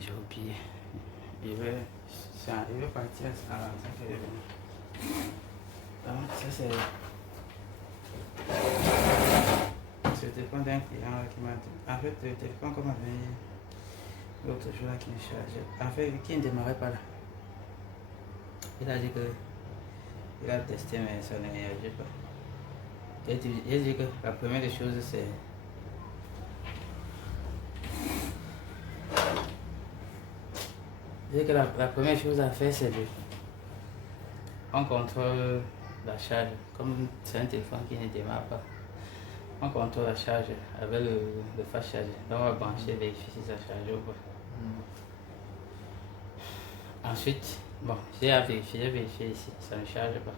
J'ai oublié. Je vais partir à la donc, ça c'est le téléphone d'un client qui m'a dit. En fait, le téléphone qu'on m'avait l'autre jour là qui me chargeait. En fait, qui ne démarrait pas là. Il a dit que il a testé mais ça ne réagit pas. Il dit que la première des choses c'est la première chose à faire c'est de on contrôle la charge. Comme c'est un téléphone qui ne démarre pas, on contrôle la charge avec le fast charger. Donc on va brancher, vérifier si ça charge ou pas. Ensuite, bon, j'ai vérifié ici, ça ne charge pas.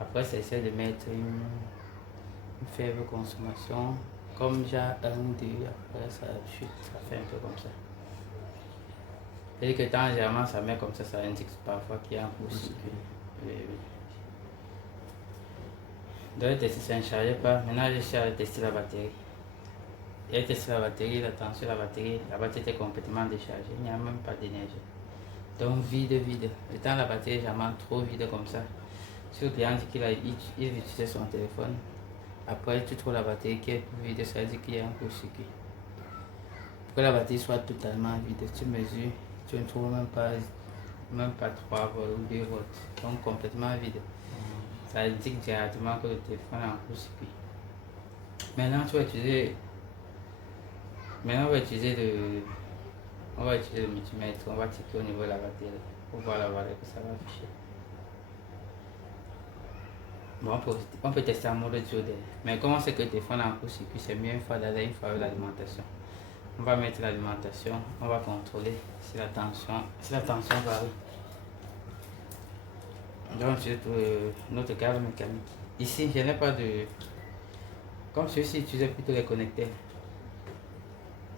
Après, c'est essayer de mettre une faible consommation. Comme j'ai 1, 2, après ça chute, ça fait un peu comme ça. Et que tant généralement ça met comme ça indique parfois qu'il y a un court-circuit. Oui. Donc tester ça ne chargeait pas. Maintenant j'ai testé la batterie. J'ai testé la batterie, la tension de la batterie était complètement déchargée, il n'y a même pas d'énergie. Donc vide. Le temps la batterie est jamais trop vide comme ça. Si le client dit qu'il utilisait son téléphone, après tu trouves la batterie qui est vide, ça veut dire qu'il y a un court-circuit. Pour que la batterie soit totalement vide, tu mesures, tu ne trouves même pas 3 volts ou 2 volts, donc complètement vide. Ça indique directement que le téléphone est en court-circuit. Maintenant on va utiliser le multimètre, on va checker au niveau de la batterie pour voir la valeur que ça va afficher. Bon, on peut tester en mode diode, mais comme on sait que le téléphone est en court-circuit, c'est mieux une fois avec l'alimentation. On va mettre l'alimentation, on va contrôler si la tension varie. Donc c'est notre câble mécanique. Ici, je n'ai pas de... Comme ceci utilisait plutôt les connecteurs.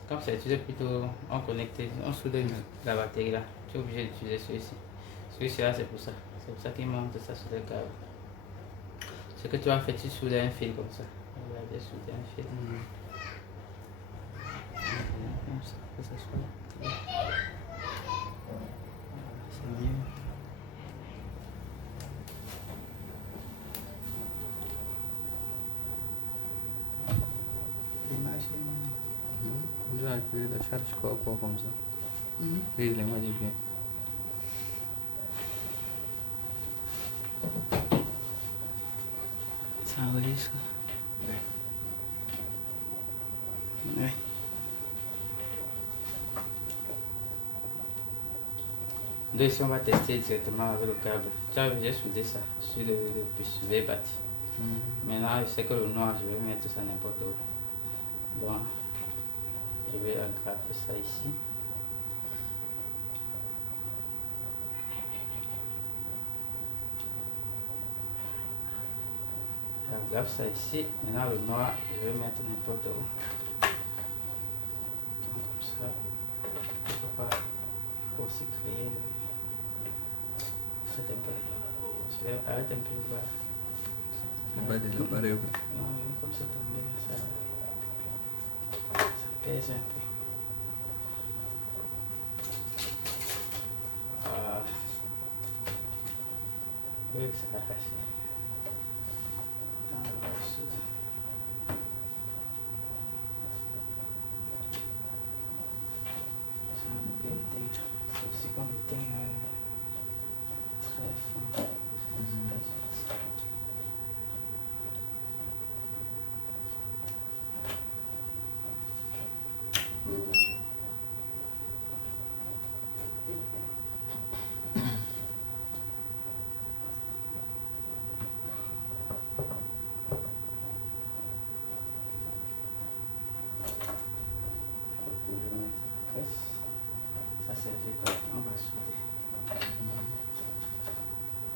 Comme ça utilisait plutôt en connecté, on soude la batterie là. Tu es obligé d'utiliser celui-ci. Celui-ci là, c'est pour ça. C'est pour ça qu'il monte ça sur le câble. Ce que tu as fait, tu soudes un fil comme ça. Regardez, souder un fil. Comme ça, que ça soit là. C'est mieux. L'image est... Vous avez appuyé la charge quoi comme ça. Oui, les mots du bien. Ça enregistre. Oui. Donc ici on va tester directement avec le câble. Tu as déjà soudé ça sur le puce bâti. Maintenant je sais que le noir je vais mettre ça n'importe où. Bon, je vais agrafer ça ici. J'aggrafe ça ici. Maintenant le noir je vais mettre n'importe où. Donc, comme ça, il ne faut pas aussi créer. Faites un peu. Je vais arrêter un peu le bas. Le bas de l'appareil. Non, comme ça tomber, ça pèse un peu. Voilà. Oui, ça va passer. Attends, on va souder. C'est aussi comme le teint très fin. Ça c'est fait, on va souder.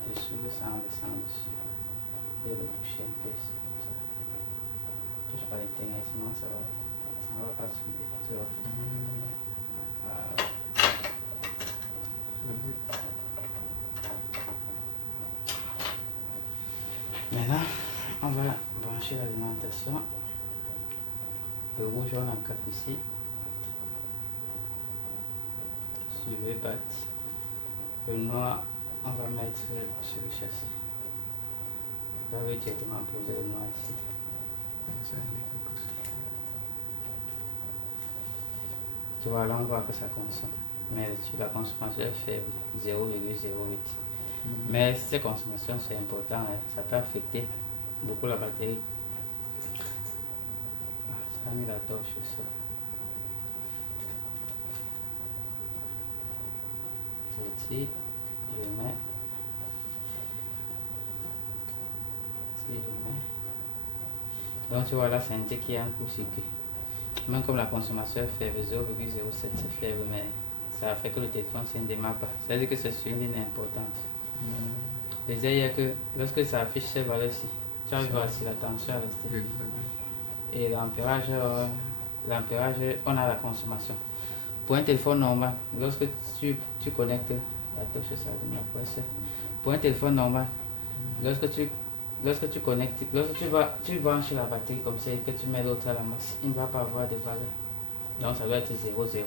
Je soude ça en descend dessus. Et le coucher un peu ici, comme ça. Touche pas les teignes, sinon ça va pas souder. Tu vois. Maintenant, on va brancher l'alimentation. Le rouge, on a cap ici. Je vais battre. Le noir, on va mettre sur le châssis. Je vais directement poser le noir ici. Tu vois, là on voit que ça consomme. Mais la consommation est faible, 0,08. Mais ces consommations, c'est important, hein. Ça peut affecter beaucoup la batterie. Ah, ça a mis la torche au sol. Je tire, je mets. Si je mets. Donc tu vois là, c'est indiqué qu'il y a un court-circuit. Même comme la consommation est faible, 0,07 c'est faible, mais ça fait que le téléphone ne démarre pas. C'est-à-dire que c'est sur une ligne importante. Je disais hier que lorsque ça affiche ces valeurs-ci, tu vas voir si la tension est restée. Et l'ampérage, on a la consommation. Pour un téléphone normal, lorsque tu connectes la touche, ça donne la presse. Pour un téléphone normal, lorsque tu connectes, tu branches la batterie comme ça et que tu mets l'autre à la masse, il ne va pas avoir de valeur. Donc ça doit être 0,0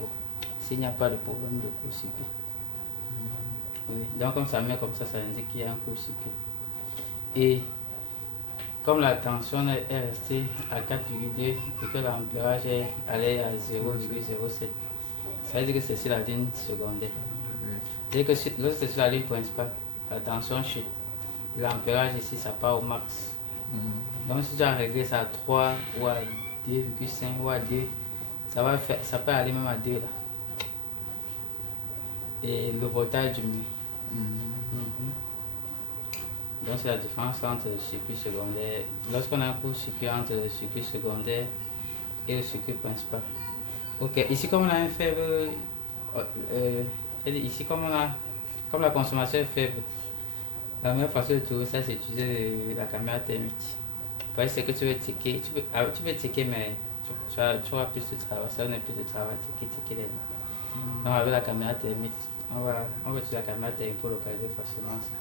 s'il n'y a pas de problème de court-circuit. Oui. Donc comme ça met comme ça indique qu'il y a un court-circuit. Et comme la tension est restée à 4,2 et que l'ampérage est allé à 0,07, ça veut dire que c'est sur la ligne secondaire. C'est-à-dire que lorsque c'est sur la ligne principale, la tension chute. L'ampérage ici, ça part au max. Donc si tu as réglé ça à 3 ou à 2,5 ou à 2, ça peut aller même à 2 là. Et le voltage diminue. Donc c'est la différence entre le circuit secondaire. Lorsqu'on a un court-circuit entre le circuit secondaire et le circuit principal. Ok, ici comme on a un faible, ici comme la consommation est faible, la meilleure façon de trouver ça c'est d'utiliser la caméra thermique. Parce que tu veux ticker, tu peux ticker mais tu auras plus de travail, ça donne plus de travail, ticker les lignes. Donc avec la caméra thermique, on va utiliser la caméra thermique pour localiser facilement ça.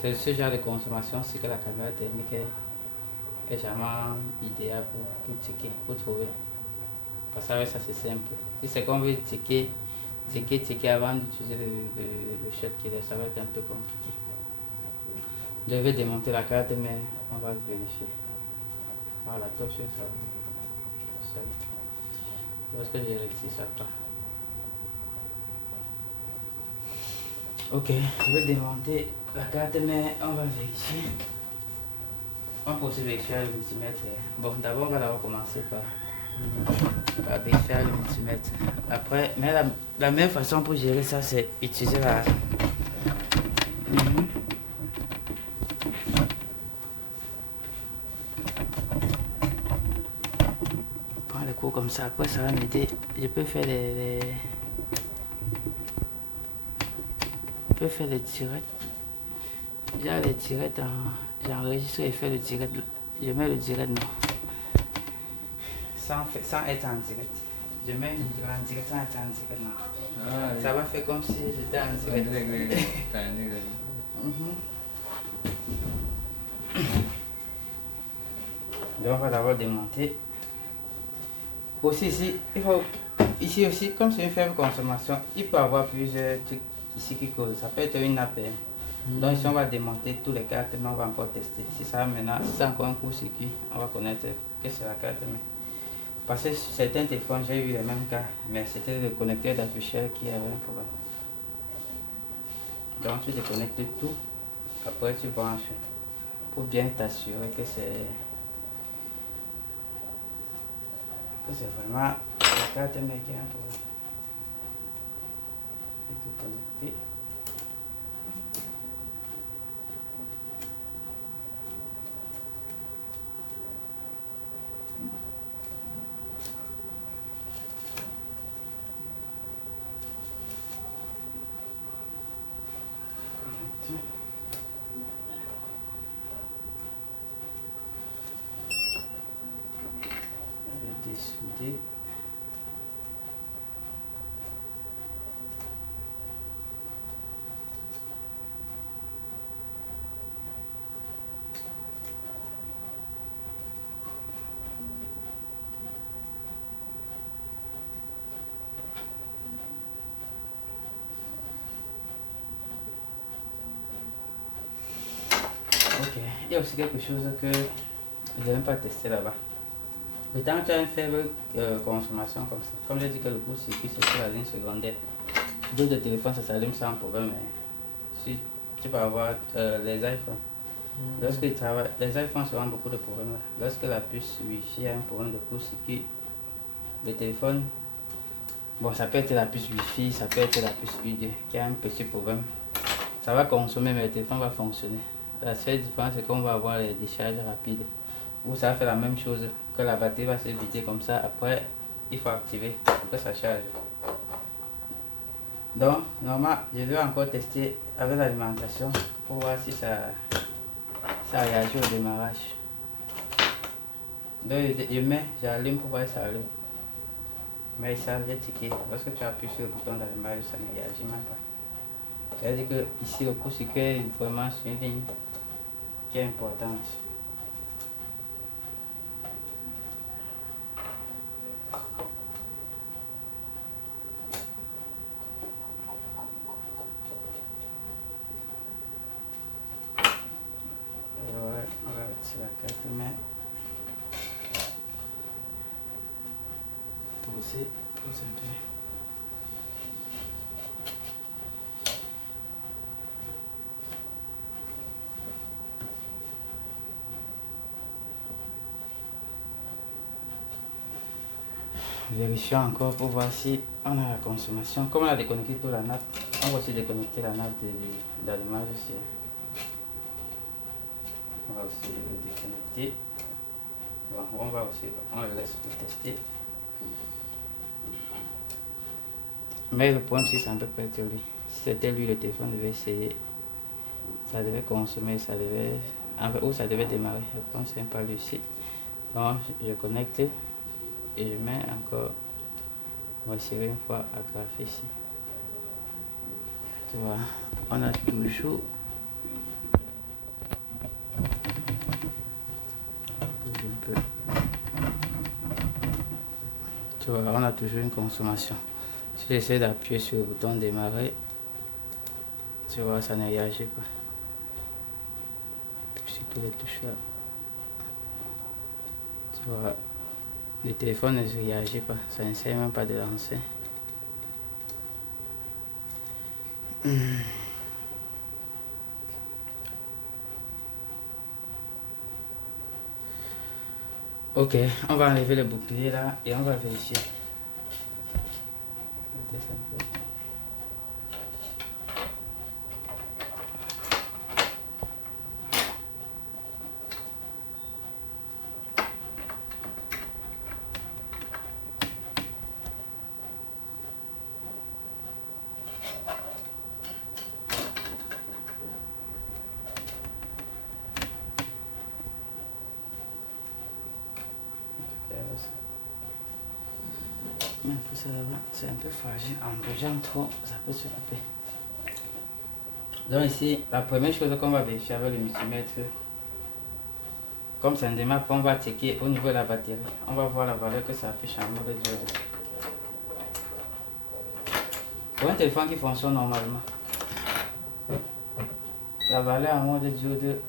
C'est ce genre de consommation, c'est que la caméra thermique est jamais idéale pour ticker, pour trouver. Parce qu'avec ça c'est simple. Si c'est qu'on veut ticker avant d'utiliser le chef qui est, ça va être un peu compliqué. Je vais démonter la carte mais on va vérifier. Ah la torche ça. Lorsque j'ai réussi ça part. Ok, je vais démonter la carte mais on va vérifier. On peut aussi vérifier le multimètre. Bon d'abord on va d'abord commencer par vérifier le multimètre. Après, mais la meilleure façon pour gérer ça c'est utiliser la... Prends les cours comme ça, après ça va m'aider. Je peux faire les directs. Déjà les directs, j'enregistre et fais le direct. Je mets le direct non. Sans être en direct. Je mets en direct sans être en direct non. Ah, ça va faire comme si j'étais en direct. Donc on va d'abord démonter. Aussi ici aussi, comme c'est une faible consommation, il peut y avoir plusieurs trucs ici qui causent. Ça peut être une nappe. Donc ici on va démonter tous les cartes, mais on va encore tester. Si ça maintenant, si c'est encore un court-circuit, on va connaître que c'est la carte. Mais parce que sur certains téléphones, j'ai eu les mêmes cas, mais c'était le connecteur d'afficheur qui avait un problème. Donc tu déconnectes tout, après tu branches pour bien t'assurer que c'est vraiment la carte mère qui a un problème. Je vais connecter. Dessouder. il y a aussi quelque chose que je n'ai même pas testé là-bas. Et tant que tu as une faible consommation comme ça, comme j'ai dit que le court-circuit c'est sur la ligne secondaire, d'autres téléphones ça s'allume sans problème, mais si tu peux avoir les iPhones. Lorsque ils travaillent, les iPhones se rendent beaucoup de problèmes là. Lorsque la puce Wi-Fi a un problème de court-circuit, le téléphone, bon ça peut être la puce Wi-Fi, ça peut être la puce U2 qui a un petit problème. Ça va consommer mais le téléphone va fonctionner. La seule différence c'est qu'on va avoir les décharges rapides. Ou ça va faire la même chose, que la batterie va se vider comme ça, après il faut activer pour que ça charge. Donc, normalement, je dois encore tester avec l'alimentation pour voir si ça réagit au démarrage. Donc, j'allume pour voir si ça allume. Mais ça, j'ai tiqué. Lorsque tu appuies sur le bouton d'allumage, ça ne réagit même pas. C'est-à-dire que ici, le court-circuit est vraiment sur une ligne qui est importante. On va retirer la carte, mais pose un peu. Vérifions encore pour voir si on a la consommation. Comme on a déconnecté toute la nappe, on va aussi déconnecter la nappe d'allumage ici. On va aussi le déconnecter. Bon, on le laisse pour tester. Mais le problème si c'est un peu près de lui. Si c'était lui, le téléphone devait essayer. Ça devait consommer, ça devait. Ou ça devait démarrer. Le problème c'est pas lui ici. Donc je connecte et je mets encore. On va essayer une fois à grapher ici. Tu vois, on a toujours. Un peu. Tu vois, on a toujours une consommation. Si j'essaie d'appuyer sur le bouton démarrer, tu vois, ça ne réagit pas. Sur tous les touches là. Tu vois, le téléphone ne réagit pas. Ça n'essaie même pas de lancer. Ok, on va enlever le bouclier là et on va vérifier. Mais pour ça là-bas, c'est un peu fragile. En bougeant trop, ça peut se couper. Donc ici, la première chose qu'on va vérifier avec le multimètre, comme ça ne démarre pas, on va checker au niveau de la batterie. On va voir la valeur que ça affiche en mode diode. Pour un téléphone qui fonctionne normalement, la valeur en mode diode,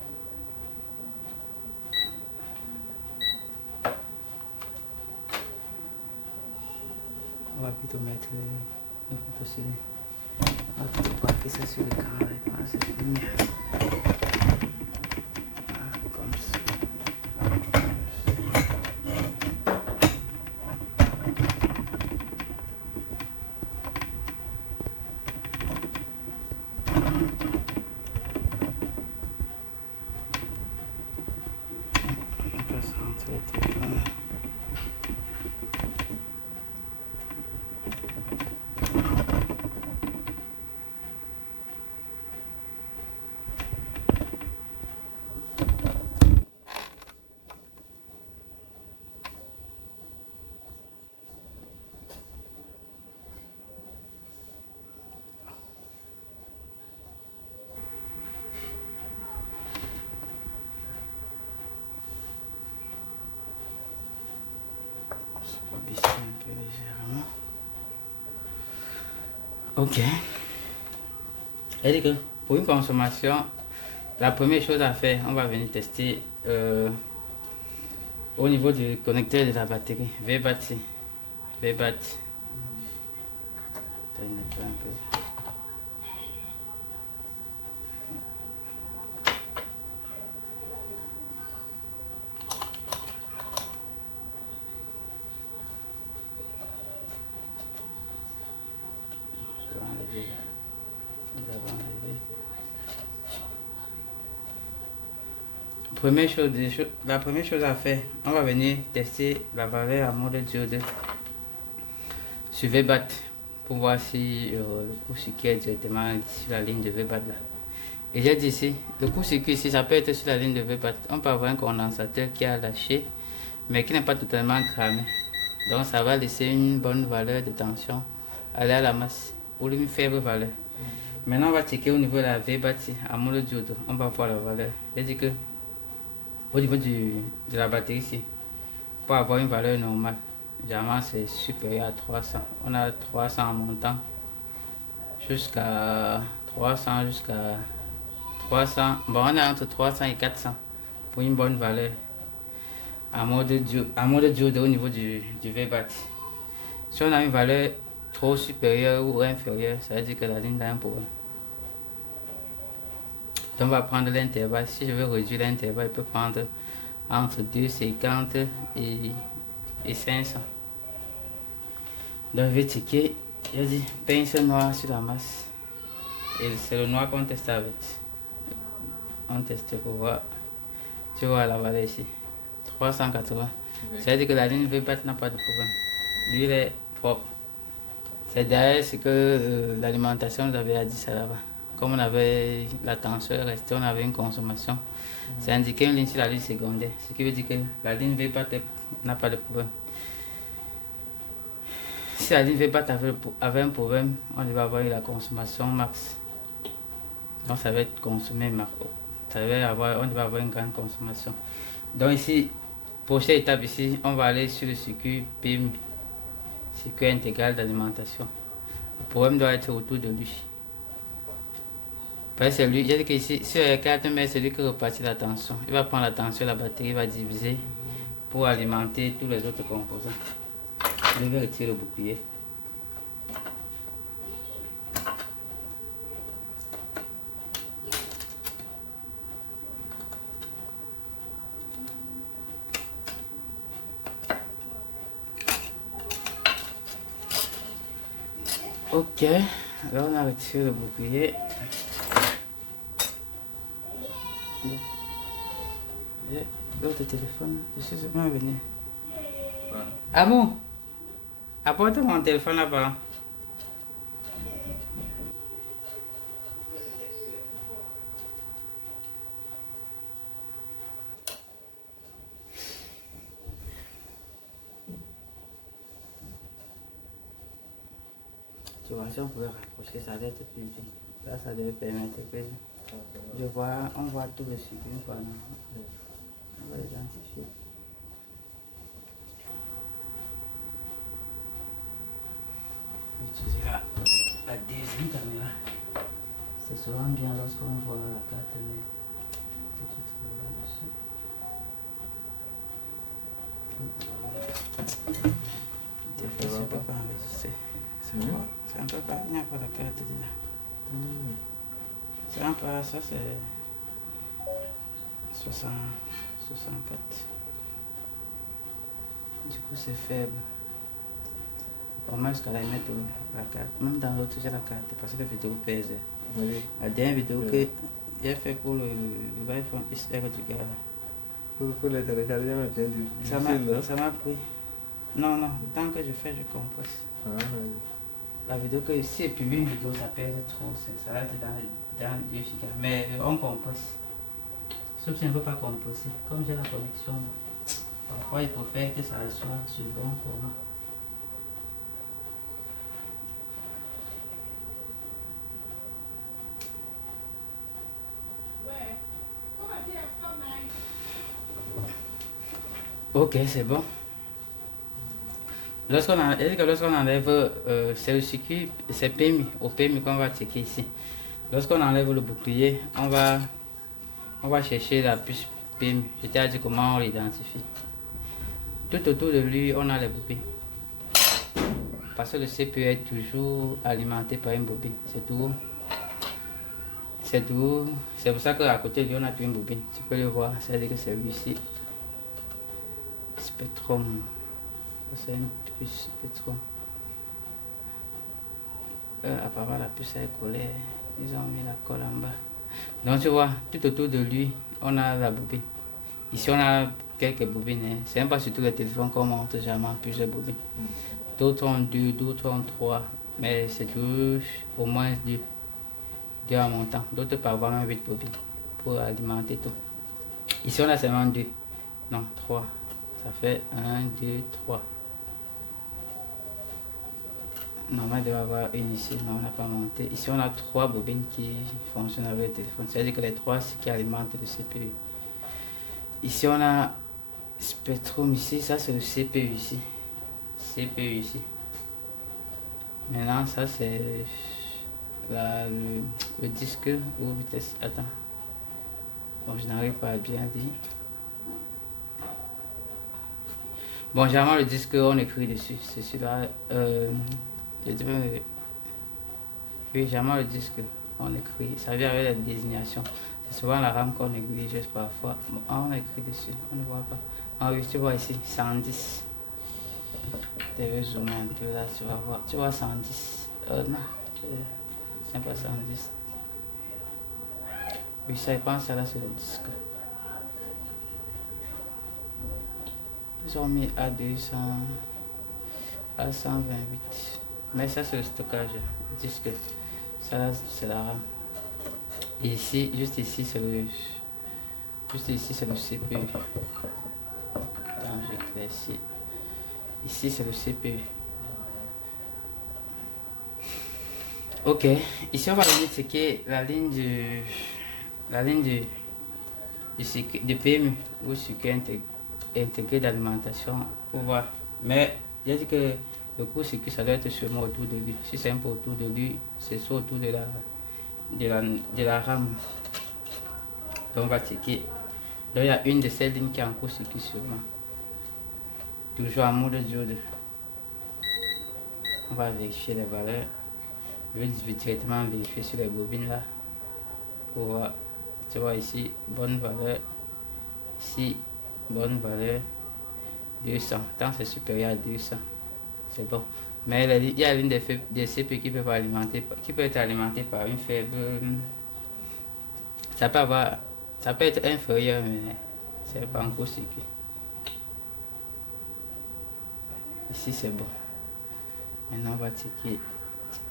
on va plutôt mettre le couteau sur on va plutôt braquer ça sur le carré. C'est mieux. Comme ça. On peut rentrer le téléphone. On va baisser un peu légèrement. Ok. Elle dit que pour une consommation La première chose à faire, on va venir tester au niveau du connecteur de la batterie. V-batterie. V-batterie. La première chose à faire, on va venir tester la valeur à mode diode sur VBAT pour voir si le court-circuit est directement sur la ligne de VBAT là. Et j'ai dit ici, le court-circuit ici, ça peut être sur la ligne de VBAT. On peut avoir un condensateur qui a lâché, mais qui n'est pas totalement cramé. Donc ça va laisser une bonne valeur de tension aller à la masse ou une faible valeur. Maintenant on va checker au niveau de la VBAT à mode diode. On va voir la valeur. J'ai dit que au niveau de la batterie ici, pour avoir une valeur normale, généralement c'est supérieur à 300. On a 300 en montant jusqu'à 300, jusqu'à 300. Bon, on est entre 300 et 400 pour une bonne valeur à mode diode au niveau du VBAT. Si on a une valeur trop supérieure ou inférieure, ça veut dire que la ligne a un problème. Donc on va prendre l'intervalle. Si je veux réduire l'intervalle, je peux prendre entre 250 et 500. Donc je vais checker. Je dis pince noir sur la masse. Et c'est le noir qu'on teste avec. On teste pour voir. Tu vois la valeur ici. 380. Oui. Ça veut dire que la ligne VBAT n'a pas de problème. Lui il est propre. C'est derrière ce que l'alimentation nous avait dit ça là-bas. Comme on avait la tension restée, on avait une consommation. C'est indiqué une ligne sur la ligne secondaire. Ce qui veut dire que la ligne VBAT n'a pas de problème. Si la ligne VBAT avait un problème, on devait avoir la consommation max. Donc ça va être consommé max. On devait avoir une grande consommation. Donc ici, prochaine étape ici, on va aller sur le circuit PIM, circuit intégral d'alimentation. Le problème doit être autour de lui. C'est lui, j'ai dit que ici, sur les 4 mètres, c'est lui qui repartit la tension. Il va prendre la tension, la batterie va diviser pour alimenter tous les autres composants. Je vais retirer le bouclier. Ok, là on a retiré le bouclier. L'autre téléphone, je suis bien venu. Ouais. Amour, apporte mon téléphone là-bas. Tu vois, si on pouvait rapprocher, ça allait être plus vite. Là, ça devait permettre que on voit tout le circuit une fois. On va l'identifier. On va utiliser la deuxième caméra. C'est souvent bien lorsqu'on voit la carte, mais tout de suite, là-dessus. Ça ne peut pas enregistrer. C'est un peu pas, il n'y a pas la carte déjà. C'est un peu, ça c'est 64. Du coup c'est faible. Au moins jusqu'à la mettre la carte. Même dans l'autre j'ai la carte parce que la vidéo pèse. Oui. La dernière vidéo que j'ai fait pour le iPhone XR du gars. Pour les télécharger, ça m'a pris. Non, tant que je fais, je compresse. Ah, oui. La vidéo que si je publie une vidéo, ça pèse trop, ça va être dans 2 gigas. Mais on compresse. Sauf si on ne veut pas compresser. Comme j'ai la connexion, parfois il faut faire que ça soit sur le bon format. Ok, c'est bon. Lorsqu'on enlève, c'est le circuit, c'est PMI, au PMI qu'on va checker ici. Lorsqu'on enlève le bouclier, on va On va chercher la puce PMU. Je t'ai dit comment on l'identifie. Tout autour de lui, on a les bobines. Parce que le CPU est toujours alimenté par une bobine. C'est tout. C'est tout. C'est pour ça qu'à côté de lui, on a une bobine. Tu peux le voir. C'est-à-dire que c'est lui ici. Spectrum. C'est une puce Spectrum. Apparemment, la puce est collée. Ils ont mis la colle en bas. Donc, tu vois, tout autour de lui, on a la bobine. Ici, on a quelques bobines. Hein. C'est même pas sur tous les téléphones qu'on montre jamais plusieurs bobines. D'autres ont 2, d'autres ont 3. Mais c'est toujours au moins 2. 2 en montant. D'autres peuvent avoir même 8 bobines pour alimenter tout. Ici, on a seulement 2. Non, 3. Ça fait 1, 2, 3. Normalement, il doit y avoir une ici, mais on n'a pas monté. Ici, on a 3 bobines qui fonctionnent avec le téléphone. C'est-à-dire que les 3, c'est qui alimentent le CPU. Ici, on a Spectrum ici. Ça, c'est le CPU ici. CPU ici. Maintenant, ça, c'est le disque ou vitesse. Attends. Bon, je n'arrive pas à bien dire. Bon, généralement, le disque, on écrit dessus. C'est celui-là. Oui, généralement, le disque, on écrit. Ça vient avec la désignation. C'est souvent la RAM qu'on néglige juste parfois. Bon, on écrit dessus. On ne voit pas. Ah oui, tu vois ici, 110. Je vais zoomer un peu là, tu vas voir. Tu vois 110. Non, c'est pas 110. Oui, ça, je pense que là, c'est le disque. Ils ont mis à 200, à 128. Mais ça, c'est le stockage. Disque. Ça, là, c'est la RAM. Et ici, juste ici, c'est le. Juste ici, c'est le CPU. Attends, j'écris ici. Ici, c'est le CPU. Ok. Ici, on va venir checker la ligne du PMU ou circuit intégré d'alimentation pour voir. Mais j'ai dit que le court circuit, ça doit être sûrement autour de lui. Si c'est un peu autour de lui, c'est soit autour de la RAM. Donc, on va checker. Donc, il y a une de ces lignes qui est en court circuit sûrement. Toujours en mode diode. On va vérifier les valeurs. Je vais directement vérifier sur les bobines là. Pour voir. Tu vois ici, bonne valeur. Ici, bonne valeur. 200. Tant c'est supérieur à 200. C'est bon. Mais il y a l'une des CPU qui peut être alimentée par une faible. Ça peut être inférieur, mais c'est pas encore circuit. Ici c'est bon. Maintenant on va checker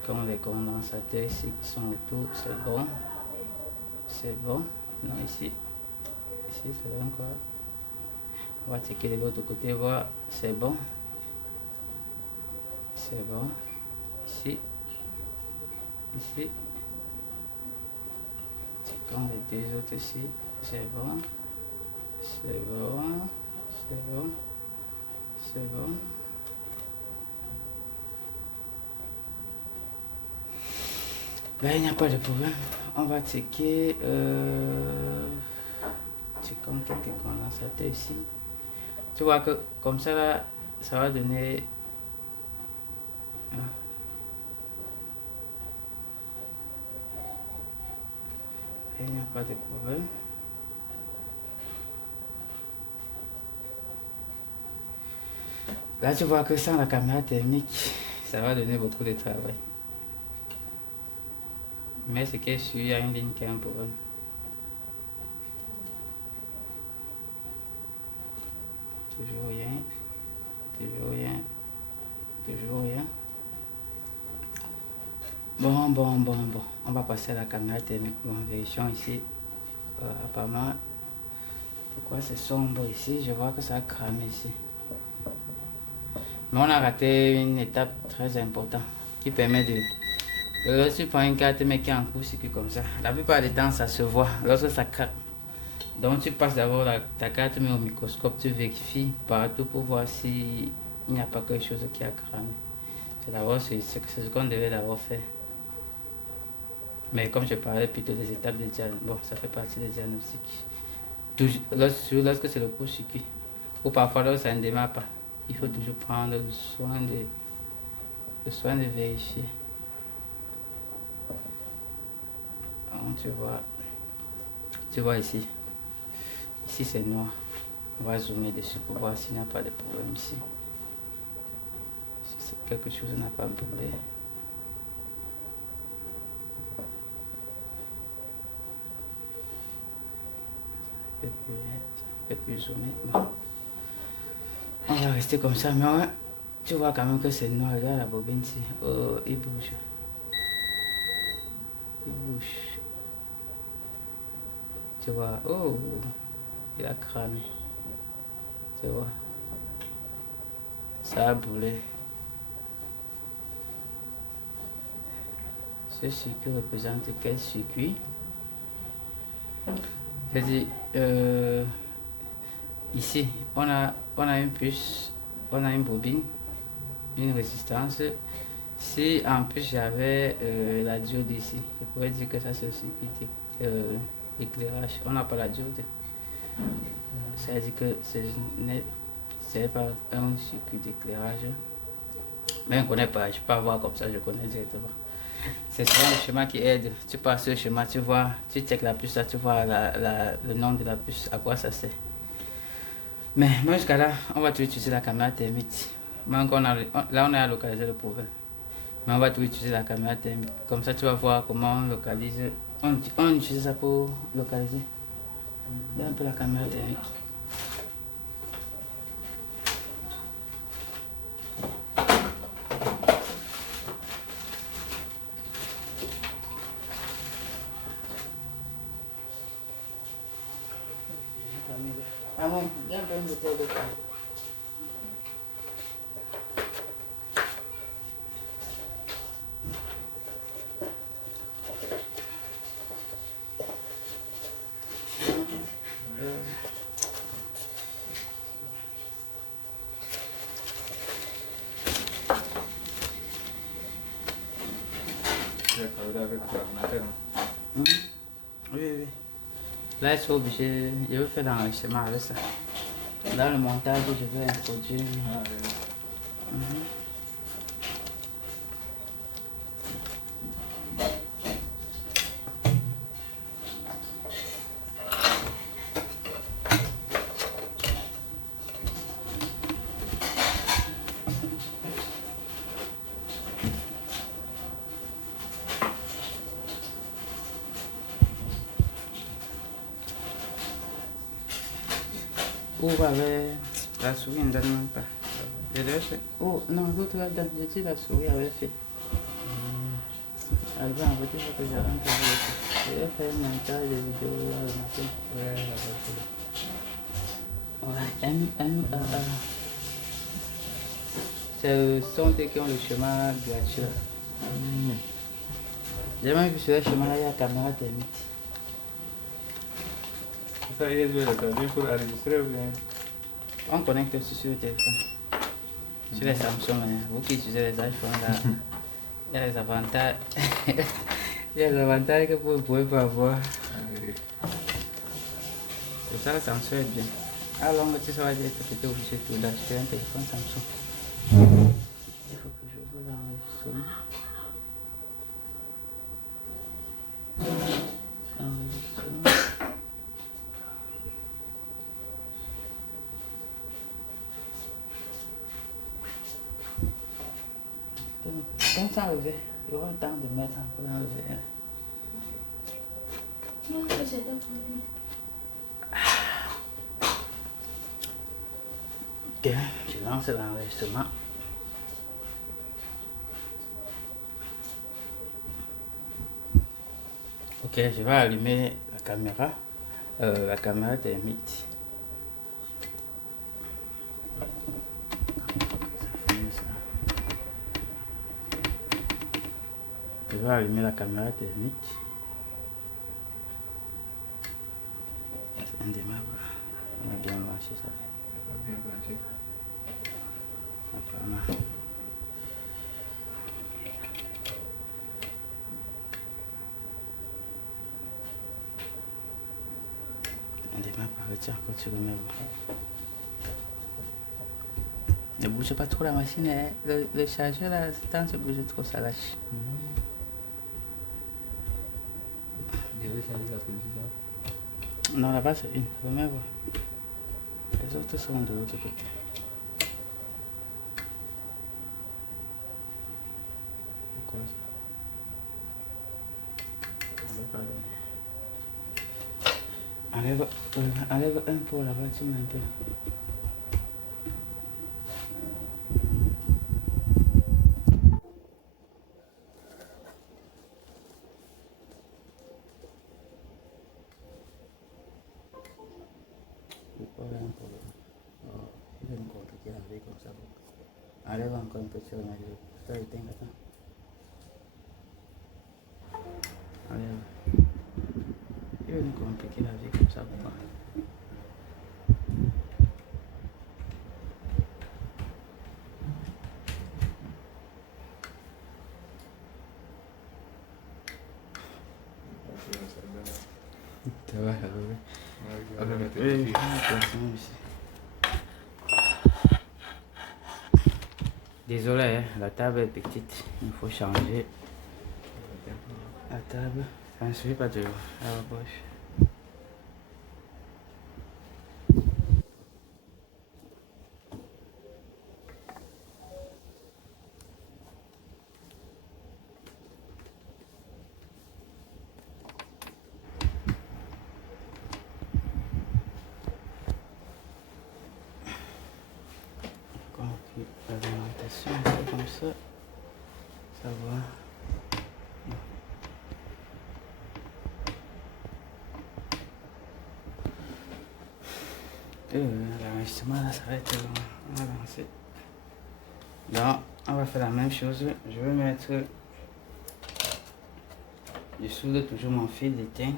comme les condensateurs ici qui sont autour. C'est bon. C'est bon. Non, ici c'est bon quoi. On va checker de l'autre côté, voir. C'est bon. C'est bon. Ici. Ici. Checkons les deux autres ici. C'est bon. C'est bon. C'est bon. C'est bon. Là, il n'y a pas de problème. On va checker. Checkons quelques condensateurs ici. Tu vois que comme ça, là, ça va donner. Il n'y a pas de problème. Là, tu vois que sans la caméra thermique, ça va donner beaucoup de travail. Mais ce qui est sûr, il y a une ligne qui a un problème. Toujours rien. Toujours rien. Toujours rien. Bon. On va passer à la caméra thermique. Bon, vérifions ici. Apparemment, pourquoi c'est sombre ici? Je vois que ça a cramé ici. Mais on a raté une étape très importante qui permet de. Lorsque tu prends une carte mais qui est en court circuit comme ça, la plupart du temps ça se voit lorsque ça craque. Donc tu passes d'abord ta carte mais au microscope, tu vérifies partout pour voir s'il n'y a pas quelque chose qui a cramé. C'est ce qu'on devait d'abord faire. Mais comme je parlais plutôt des étapes de diagnostic, bon, ça fait partie des diagnostics. Lorsque c'est le court-circuit, ou parfois lorsque ça ne démarre pas, il faut toujours prendre le soin de vérifier. Donc, tu vois ici. Ici c'est noir. On va zoomer dessus pour voir s'il n'y a pas de problème ici. Si quelque chose n'a pas brûlé. Un peu plus zoomé. Bon. On va rester comme ça, mais ouais, tu vois quand même que c'est noir. Regarde la bobine ici. Oh, il bouge. Il bouge. Tu vois, oh, il a cramé. Tu vois, ça a brûlé. Ce circuit représente quel circuit? C'est-à-dire, ici, on a une puce, on a une bobine, une résistance. Si en plus j'avais la diode ici, je pourrais dire que ça c'est le circuit d'éclairage. On n'a pas la diode. C'est-à-dire que c'est pas un circuit d'éclairage. Mais on ne connaît pas, je peux pas voir comme ça, je connais directement. C'est souvent le schéma qui aide. Tu passes sur le schéma, tu vois, tu checkes la puce, là, tu vois le nom de la puce, à quoi ça sert. Mais moi jusqu'à là, on va toujours utiliser la caméra thermique. Là on a localisé le problème. Mais on va toujours utiliser la caméra thermique. Comme ça tu vas voir comment on localise. On utilise ça pour localiser. Là un peu la caméra thermique. Ah bon, viens un peu une bouteille de temps. Avec l'ordinateur. Oui, oui. Là, je suis obligé, je veux faire l'enregistrement avec ça. Dans le montage, je vais introduire. Ah, oui. Où avait la souris, ne donne même pas. Je devais faire. Oh non, l'autre là, j'ai dit la souris avait fait. Elle va en voiture que j'ai rentré avec. Je vais faire un montage de vidéo là le matin. Ouais, M-M-A-A. C'est le son qui ont le chemin gratuit là. J'ai même vu sur le chemin là, il y a la caméra thermique. Ça y est, je vais le pour enregistrer ou bien? On connecte aussi sur le téléphone. Sur les Samsung, vous qui utilisez les iPhones là, il y a les avantages. Il y a les avantages que vous ne pouvez pas avoir. C'est ça, le Samsung est bien. Alors, tu seras dit que tu es obligé d'acheter un téléphone Samsung. Il faut que je vous l'enregistre. Comme ça, enlever. Il y aura le temps de mettre un peu l'enlever. Non, c'est pas problème. Ok, je lance l'enregistrement. Ok, je vais allumer la caméra thermique. Je vais allumer la caméra thermique. C'est indémarrable. On a bien marché ça. On a bien branché. Apparemment. m'a pas retenu quand tu remets. Ne bouge pas trop la machine, hein. Le chargeur là, quand tu bouges trop, ça lâche. Je vais changer la position. Non, là-bas c'est une. Remets voir. Les autres sont de l'autre côté. Pourquoi ça? Enlève un peu là-bas, tu mets un peu. Il va me compliquer la vie comme ça. Enlève encore un peu sur le milieu. Ça éteint, attends. Enlève. Il va me compliquer la vie comme ça. Pourquoi? Ça va, ça va. Oui, désolé, hein, la table est petite, il faut changer la table. Ça ne suffit pas de la bouche. L'alimentation, c'est comme ça. Ça va. L'enregistrement là, ça va être avancé. Donc, on va faire la même chose. Je vais mettre. Je soude toujours mon fil d'étain.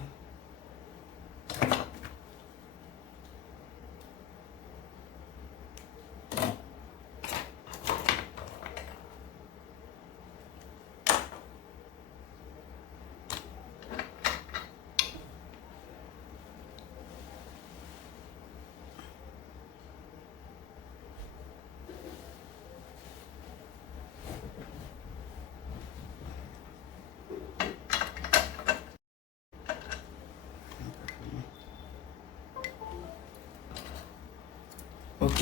Ok,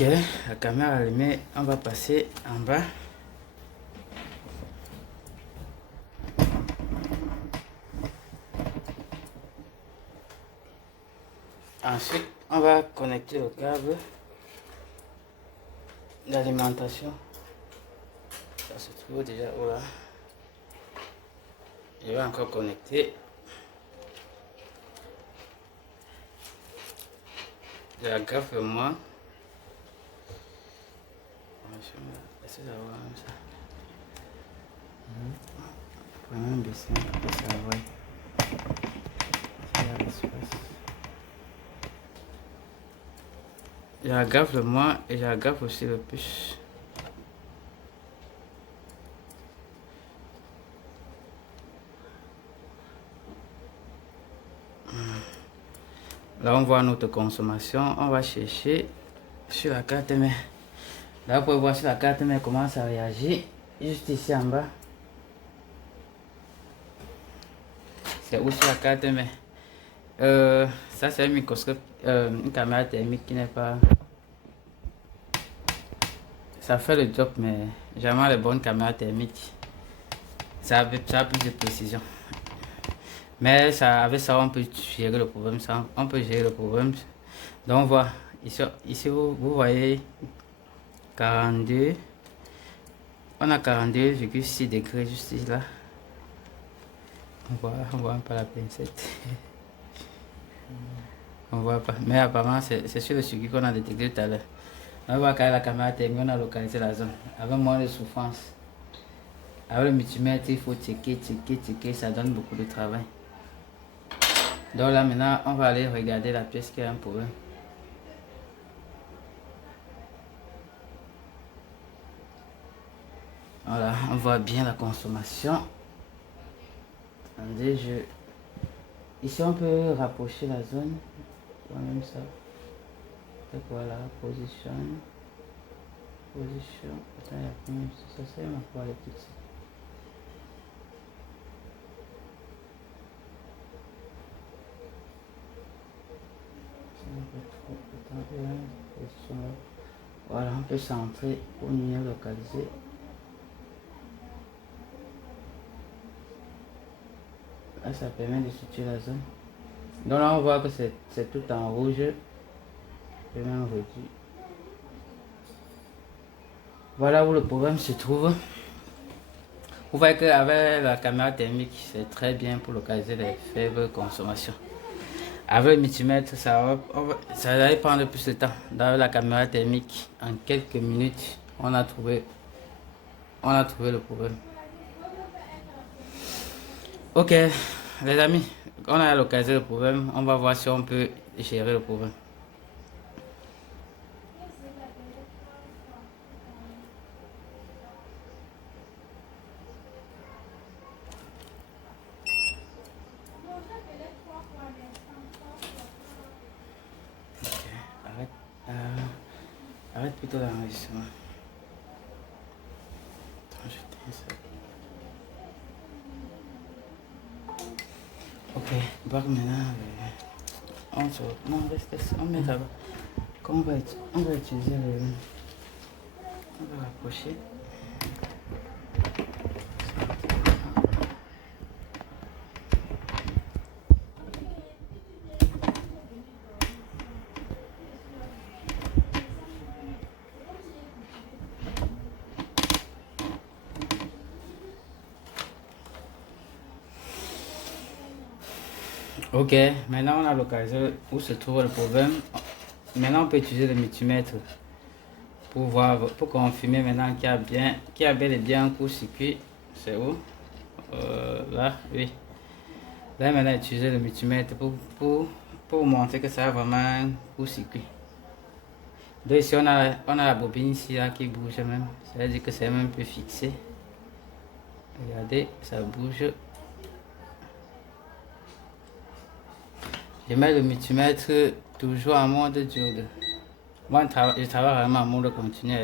la caméra allumée, on va passer en bas. Ensuite, on va connecter le câble d'alimentation. Ça se trouve déjà où là. Je vais encore connecter. De la greffe moi. Est-ce que ça va comme ça? Prenons un bassin pour ça va. Il y a l'espace. J'aggrave le moi et j'aggrave aussi le puce. Là on voit notre consommation. On va chercher sur la carte mère. Là vous pouvez voir sur la carte mère comment ça réagit. Juste ici en bas. C'est où sur la carte mère. Ça c'est un microscope, une caméra thermique qui n'est pas... Ça fait le job mais jamais les bonnes caméras thermiques. Ça a plus de précision. Mais ça, avec ça on peut gérer le problème. On peut gérer le problème. Donc on voit ici vous voyez 42. On a 42,6 degrés juste ici là. On voit pas la pincette. On voit pas. Mais apparemment c'est sur le circuit qu'on a détecté tout à l'heure. On voit qu'avec la caméra thermique on a localisé la zone avec moins de souffrance. Avec le multimètre il faut checker, ça donne beaucoup de travail. Donc là maintenant on va aller regarder la pièce qui a un problème. Voilà, on voit bien la consommation. Attendez, ici on peut rapprocher la zone. même ça. Donc voilà, position. Attends, il y a combien? Ça sert à quoi les petites? Voilà, on peut centrer pour mieux localiser. Là, ça permet de situer la zone. Donc là, on voit que c'est tout en rouge. Je vais même réduire. Voilà où le problème se trouve. Vous voyez qu'avec la caméra thermique, c'est très bien pour localiser les faibles consommations. Avec le multimètre, ça va prendre plus de temps. Dans la caméra thermique, en quelques minutes, on a trouvé le problème. Ok, les amis, on a localisé le problème. On va voir si on peut gérer le problème. Arrête plutôt l'enregistrement. Attends, je t'ai ça. Ok, donc maintenant, non, reste, on met là-bas. On va utiliser on va rapprocher. Ok, maintenant on a localisé où se trouve le problème. Maintenant on peut utiliser le multimètre pour voir, pour confirmer maintenant qu'il y a bel et bien un court-circuit. C'est où? Là, oui. Là maintenant utiliser le multimètre pour montrer que ça a vraiment un court-circuit. Donc ici on a la bobine ici là, qui bouge même. Ça veut dire que c'est même un peu fixé. Regardez, ça bouge. Je mets le multimètre toujours en mode diode. Moi, je travaille vraiment en mode continu.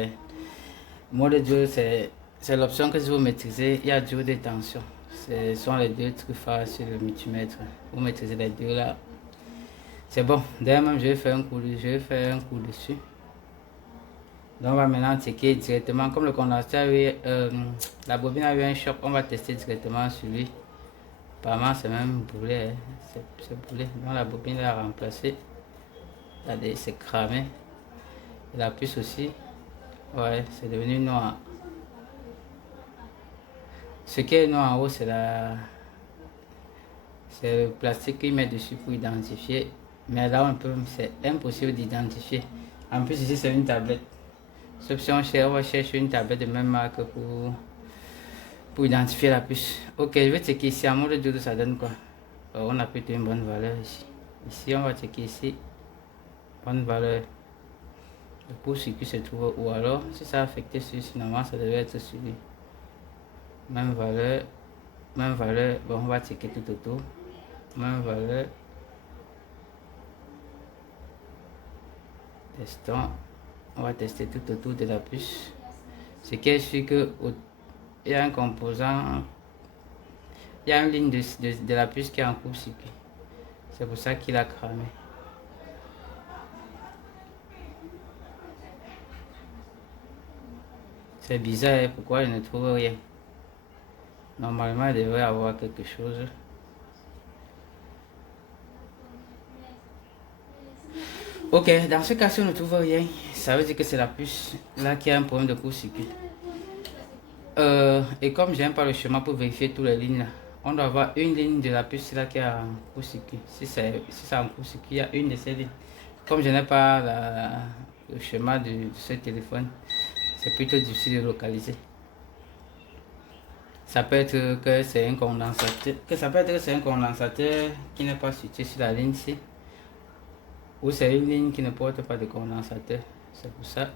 Mode diode, c'est l'option que si vous maîtrisez, il y a diode et tension. Ce sont les deux trucs phares sur le multimètre. Vous maîtrisez les deux là. C'est bon. D'ailleurs, même, je vais faire un coup dessus. Donc, on va maintenant checker directement. Comme le condensateur, la bobine a eu un choc, on va tester directement sur lui. Apparemment, c'est même brûlé. C'est brûlé. Donc, la bobine l'a remplacé. Regardez, c'est cramé. Et la puce aussi. Ouais, c'est devenu noir. Ce qui est noir en haut, c'est le plastique qu'ils mettent dessus pour identifier. Mais là, c'est impossible d'identifier. En plus, ici, c'est une tablette. Sauf si on va chercher une tablette de même marque pour identifier la puce. Ok, je vais checker ici. En mode diode, ça donne quoi? On a plutôt une bonne valeur ici. Ici, on va checker ici. Bonne valeur. Le court-circuit se trouve où alors? Si ça a affecté celui-ci, normalement, ça devait être celui. Même valeur. Bon, on va checker tout autour. Même valeur. Testons. On va tester tout autour de la puce. Ce qui est sûr que il y a un composant. Il y a une ligne de la puce qui est en court-circuit. C'est pour ça qu'il a cramé. C'est bizarre, pourquoi je ne trouve rien? Normalement, il devrait y avoir quelque chose. Ok, dans ce cas, si on ne trouve rien, ça veut dire que c'est la puce là qui a un problème de court-circuit. Et comme j'aime pas le schéma pour vérifier toutes les lignes là, on doit avoir une ligne de la puce là qui est en court-circuit. Si c'est en court-circuit, il y a une de ces lignes. Comme je n'ai pas le schéma de ce téléphone, c'est plutôt difficile de localiser. Ça peut être que c'est un condensateur, qui n'est pas situé sur la ligne ici, ou c'est une ligne qui ne porte pas de condensateur. C'est pour ça.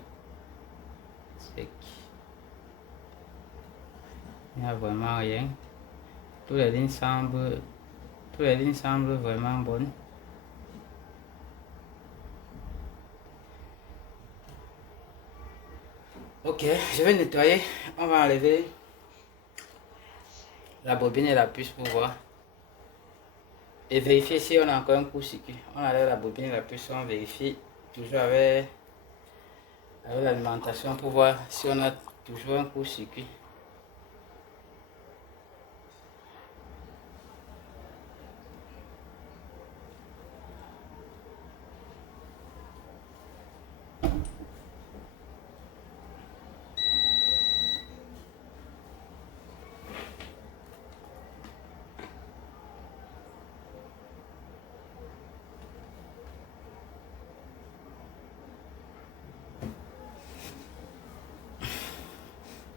Il n'y a vraiment rien. Toutes les lignes semblent vraiment bonnes. Ok, je vais nettoyer. On va enlever la bobine et la puce pour voir. Et vérifier si on a encore un court-circuit. On enlève la bobine et la puce, on vérifie toujours avec l'alimentation pour voir si on a toujours un court-circuit.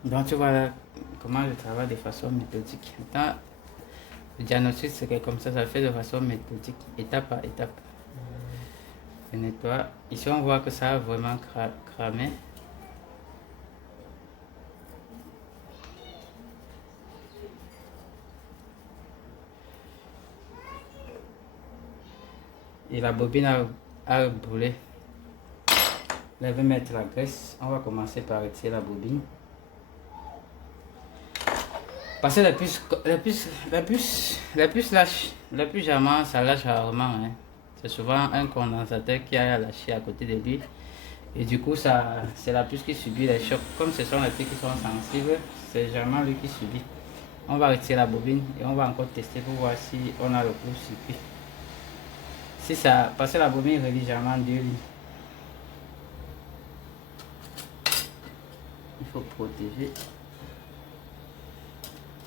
Donc tu vois là comment je travaille de façon méthodique. Maintenant, le diagnostic c'est comme ça fait de façon méthodique, étape par étape. Je nettoie. Ici on voit que ça a vraiment cramé. Et la bobine a brûlé. Là, je vais mettre la graisse. On va commencer par retirer la bobine. Parce que la puce lâche. La puce, jamais, ça lâche rarement. Hein. C'est souvent un condensateur qui a lâché à côté de lui. Et du coup, c'est la puce qui subit les chocs. Comme ce sont les puces qui sont sensibles, c'est jamais lui qui subit. On va retirer la bobine et on va encore tester pour voir si on a le court-circuit. Si ça, parce que la bobine relie jamais deux lignes. Il faut protéger.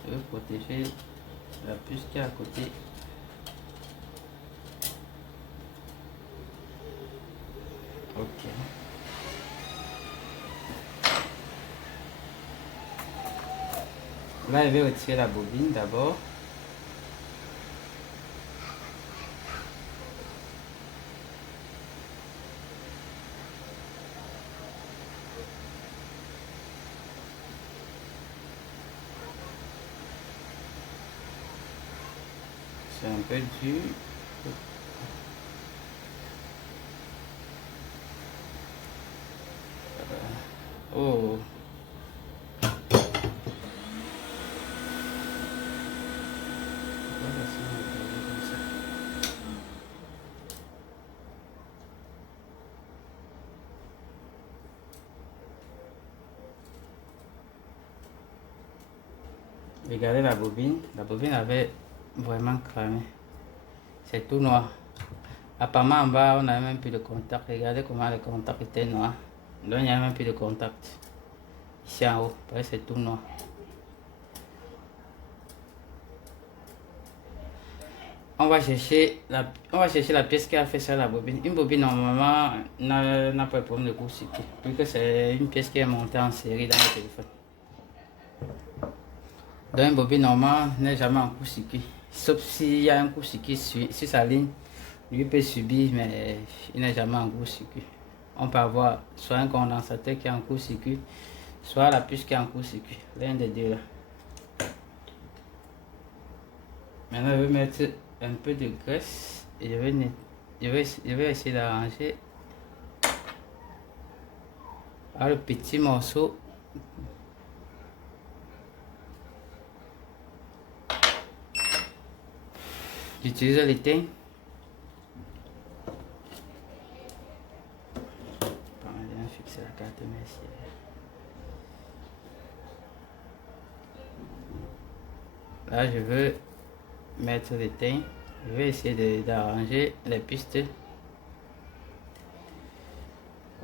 Je veux protéger la puce qui est à côté. Ok. Là, je vais retirer la bobine d'abord. C'est un peu dur. Oh. Regardez la bobine. La bobine avait vraiment cramé. C'est tout noir. Apparemment en bas, on n'avait même plus de contact. Regardez comment le contact était noir. Donc il n'y a même plus de contact. Ici en haut, c'est tout noir. On va chercher la pièce qui a fait ça, la bobine. Une bobine normalement n'a pas de problème de court-circuit. Vu que c'est une pièce qui est montée en série dans le téléphone. Donc une bobine normale n'est jamais en court-circuit. Sauf s'il y a un court-circuit sur sa ligne. Lui peut subir, mais il n'est jamais en court-circuit. On peut avoir soit un condensateur qui est en court-circuit, soit la puce qui est en court-circuit. L'un des deux là. Maintenant, je vais mettre un peu de graisse et je vais essayer d'arranger le petit morceau. J'utilise l'étain. Je vais fixer la carte merci. Là, je veux mettre l'étain. Je vais essayer d'arranger les pistes.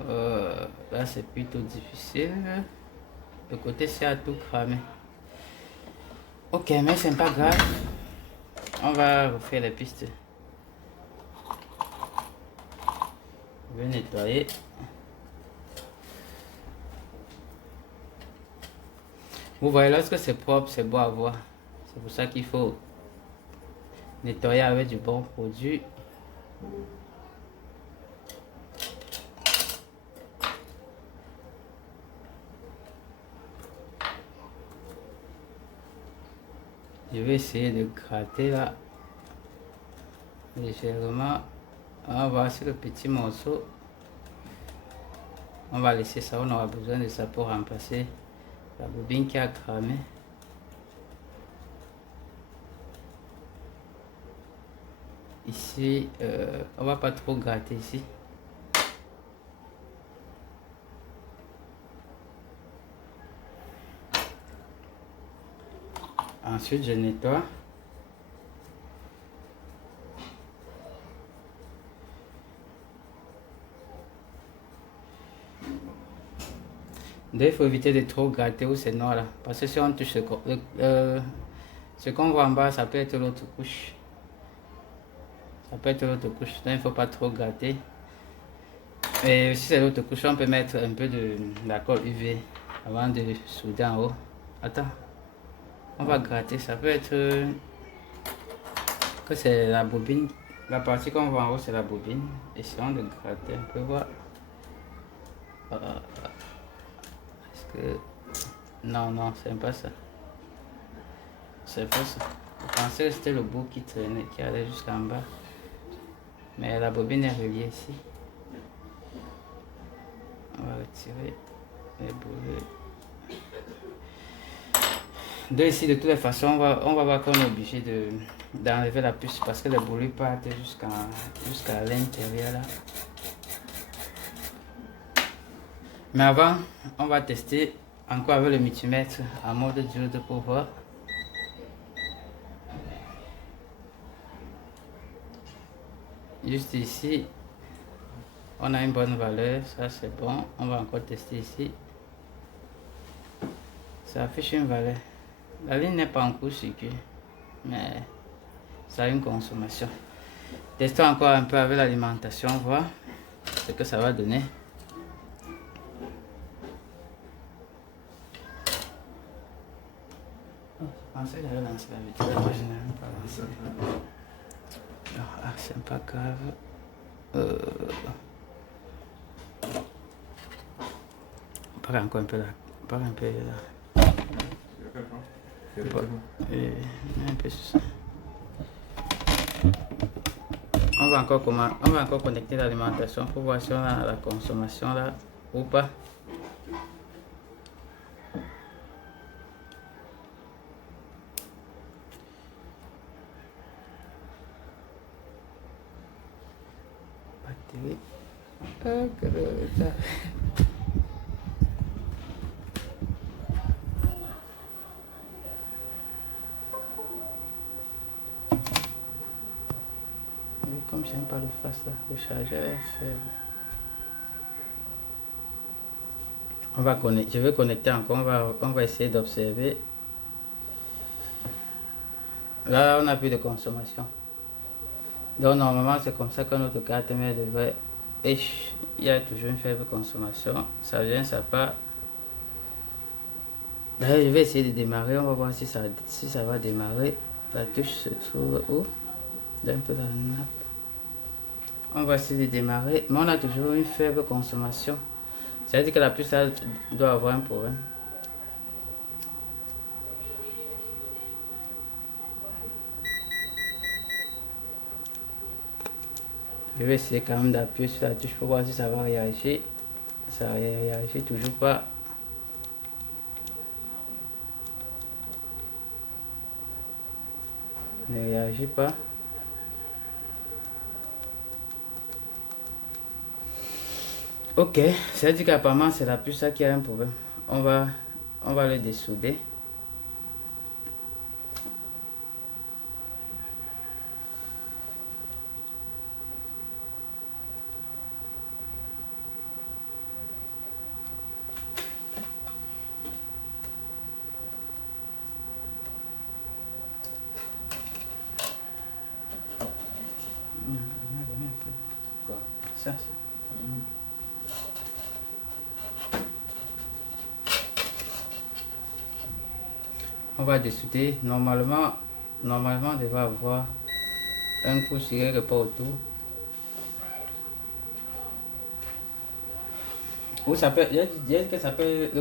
Là, c'est plutôt difficile. Le côté, c'est à tout cramer. Ok, mais c'est pas grave. On va refaire les pistes. Je vais nettoyer. Vous voyez, lorsque c'est propre, c'est beau à voir. C'est pour ça qu'il faut nettoyer avec du bon produit. Je vais essayer de gratter là légèrement. On va voir si le petit morceau On va laisser ça, on aura besoin de ça pour remplacer la bobine qui a cramé. Ici, on va pas trop gratter ici. Ensuite, je nettoie. Il faut éviter de trop gratter où c'est noir là. Parce que si on touche ce qu'on voit en bas, ça peut être l'autre couche. Ça peut être l'autre couche. Donc il ne faut pas trop gratter. Et si c'est l'autre couche, on peut mettre un peu de la colle UV avant de souder en haut. Attends. On va gratter. Ça peut être que c'est la bobine. La partie qu'on voit en haut, c'est la bobine. Essayons de gratter un peu. Voir. Non, non, c'est pas ça. C'est pas ça. Je pensais que c'était le bout qui traînait, qui allait jusqu'en bas. Mais la bobine est reliée ici. On va retirer les boulets. De ici, de toutes les façons, on va voir qu'on est obligé d'enlever la puce parce que les boulets partent jusqu'à l'intérieur là. Mais avant, on va tester encore avec le multimètre en mode diode pour voir. Juste ici, on a une bonne valeur, ça c'est bon. On va encore tester ici. Ça affiche une valeur. La ligne n'est pas en court-circuit, mais ça a une consommation. Testons encore un peu avec l'alimentation, voir ce que ça va donner. Je pensais que j'allais lancer la vitesse, moi je n'ai même pas lancé. Ah, c'est pas grave. Pas encore un peu là. Pas un peu là. Un peu sur ça. On va encore connecter l'alimentation pour voir si on a la consommation là ou pas. Batterie. Comme j'aime pas le face là, le chargeur est faible. Je vais connecter encore, on va essayer d'observer. Là, on n'a plus de consommation. Donc normalement c'est comme ça que notre carte mère devrait. Et il y a toujours une faible consommation. Ça vient, ça part. D'ailleurs, je vais essayer de démarrer. On va voir si ça va démarrer. La touche se trouve où? Un peu la nappe. On va essayer de démarrer. Mais on a toujours une faible consommation. Ça veut dire que la puce doit avoir un problème. Je vais essayer quand même d'appuyer sur la touche pour voir si ça va réagir. Ça réagit toujours pas. Ne réagit pas. Ok, ça veut dire qu'apparemment c'est la puce qui a un problème. On va le dessouder. Ça. On va dessouder. Normalement, on devrait avoir un coup sur quelque part autour. Ou ça peut, il y a que ça peut.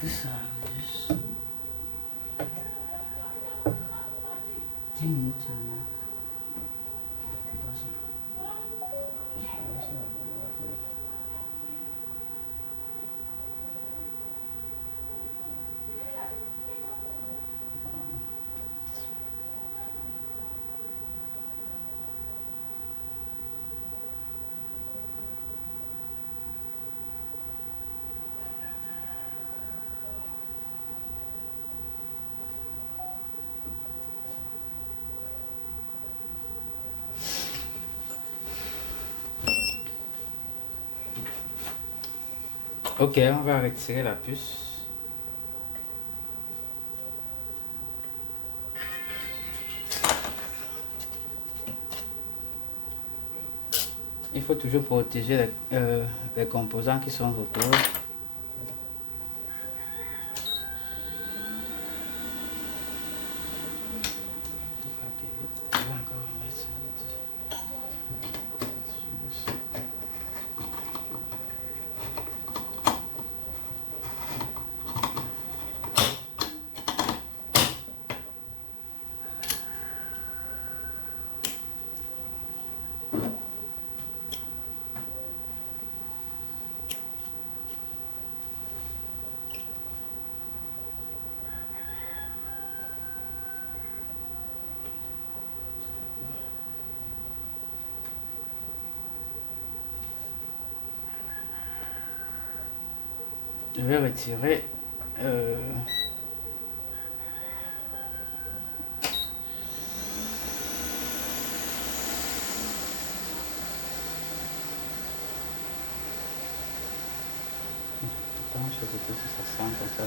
que ça enregistre? 10 minutes seulement. Ok, on va retirer la puce. Il faut toujours protéger les composants qui sont autour. Je vais retirer je vais si ça sent comme ça,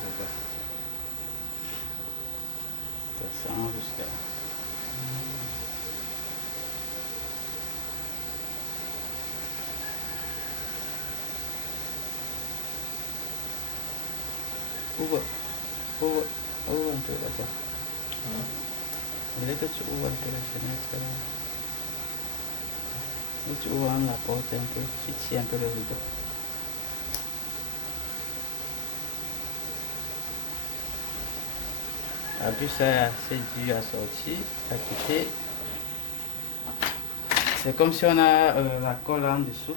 ça sent jusqu'à... Ouvre un peu là-bas. Il est que tu ouvres un peu la fenêtre là. Ou tu ouvres la porte un peu, tu tiens un peu le rideau. La puce est assez dure à sortir, à quitter. C'est comme si on a la colle en dessous.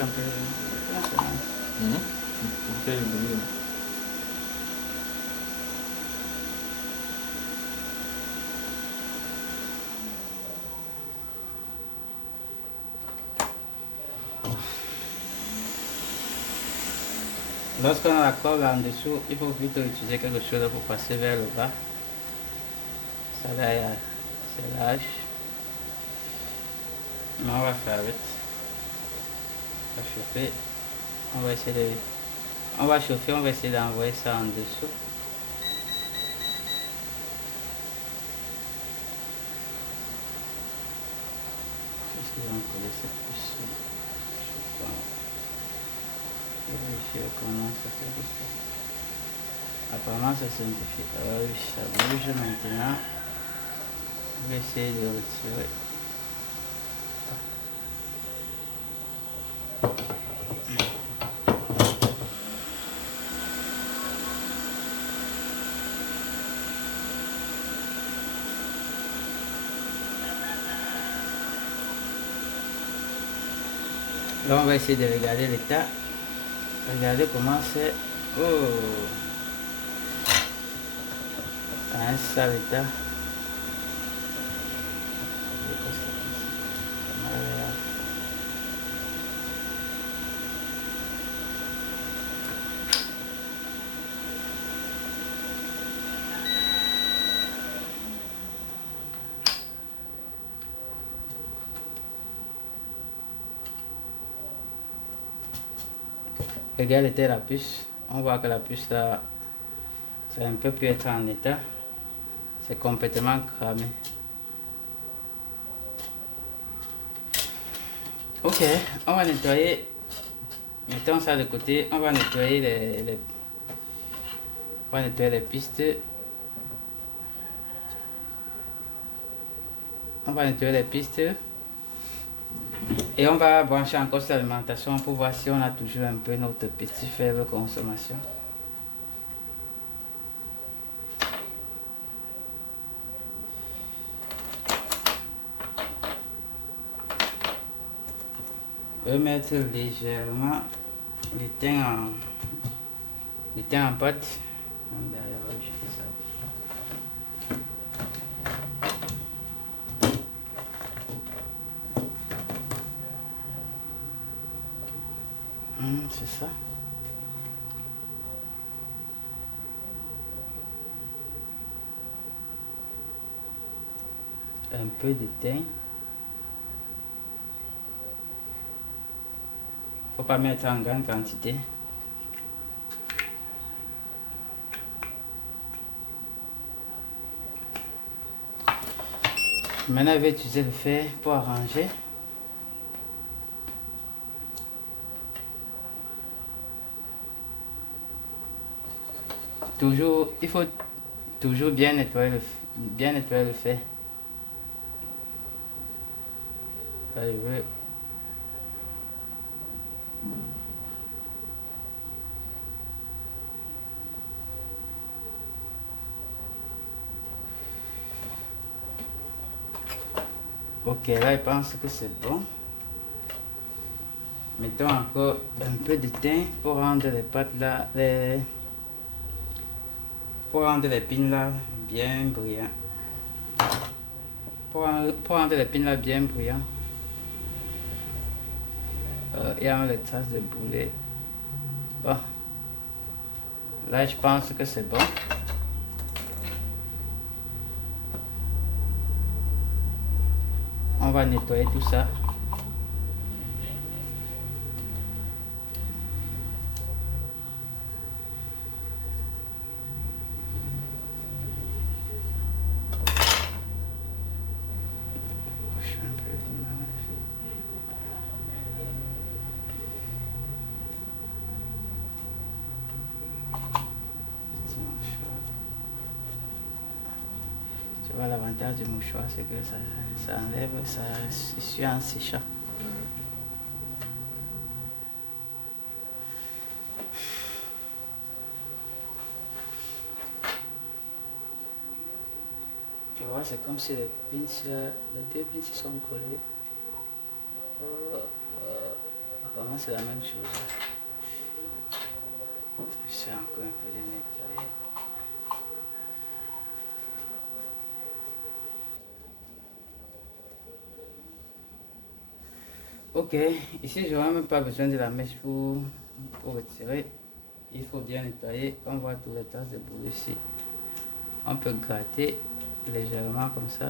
Un peu... Lorsqu'on a la colle en dessous, il faut plutôt utiliser quelque chose pour passer vers le bas. Ça va c'est large. Mais on va faire vite. On va chauffer. On va essayer de... On va chauffer, on va essayer d'envoyer ça en dessous. Qu'est-ce qu'ils vont coller cette puce? Je sais pas. Je vais vérifier comment ça fait ça. Apparemment ça simplifie. Oui, ça bouge maintenant. Je vais essayer de retirer. Là, on va essayer de regarder l'état. Regardez comment c'est. Oh! Un sale état. Égalité la puce. On voit que la puce là, ça ne peut plus être en état. C'est complètement cramé. Ok, on va nettoyer. Mettons ça de côté. On va nettoyer on va nettoyer les pistes. On va nettoyer les pistes. Et on va brancher encore cette alimentation pour voir si on a toujours un peu notre petit faible consommation. Je vais mettre légèrement l'étain en pâte. Derrière, je fais ça. C'est ça. Un peu d'étain. Faut pas mettre en grande quantité. Maintenant, je vais utiliser le fer pour arranger. Toujours, il faut toujours bien nettoyer le fer. Là, je veux. Ok, là, je pense que c'est bon. Mettons encore un peu de thym pour rendre les pâtes là, pour rendre les pins là bien brillants. Pour rendre les pins là bien brillants. Il y a les traces de boulet. Bon. Là, je pense que c'est bon. On va nettoyer tout ça. Tu vois, l'avantage du mouchoir, c'est que ça enlève, ça essuie en séchant. Tu vois, c'est comme si les deux pinces sont collés. Apparemment, c'est la même chose. J'essaie encore un peu de nettoyer. Ok, ici je n'aurai même pas besoin de la mèche pour retirer. Il faut bien nettoyer. On voit tous les traces de boue ici. On peut gratter légèrement comme ça.